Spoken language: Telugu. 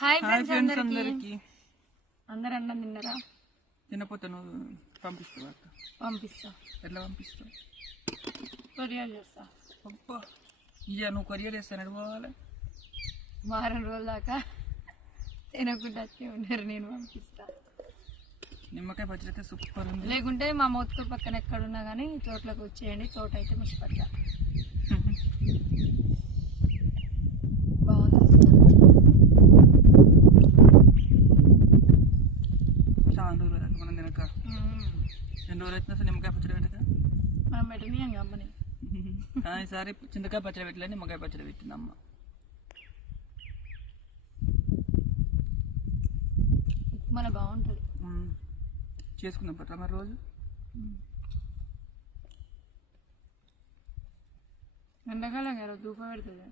హాయ్ హాయ్ ఫ్రెండ్స్ ఫ్రెండ్స్ అందరికి. అందరికి. అందరు అన్నం తిన్నారా? తినపోతే నువ్వు పంపిస్తావు అక్క. పంపిస్తా. ఎట్లా పంపిస్తావు? కొరియర్ చేస్తా. అబ్బా ఇయ్య నువ్వు కొరియర్ చేస్తాను పోవాలి. వారం రోజుల దాకా తినకుండా వచ్చి ఉండరు, నేను పంపిస్తా. నిమ్మకాయ పచ్చడి అయితే సూపర్ ఉంది. లేకుంటే మా మోత్కూరు పక్కన ఎక్కడున్నా కానీ తోటలోకి వచ్చేయండి. తోట అయితే ముసిపట్ల బాగుంది. చాలా రోజులు అవుతుంది మనం తినక. ఎన్ని రోజులు అవుతుంది అసలు నిమ్మకాయ పచ్చడి పెట్టక? మనం పెట్టిన అమ్మని ఈసారి చింతకాయ పచ్చడి పెట్టలే, నిమ్మకాయ పచ్చడి పెట్టింది అమ్మ. ఉప్మాల బాగుంటుంది. చేసుకుందాం పట్ల మరి రోజు. ఎండాకాలం కదా ధూపం పెడుతుంది.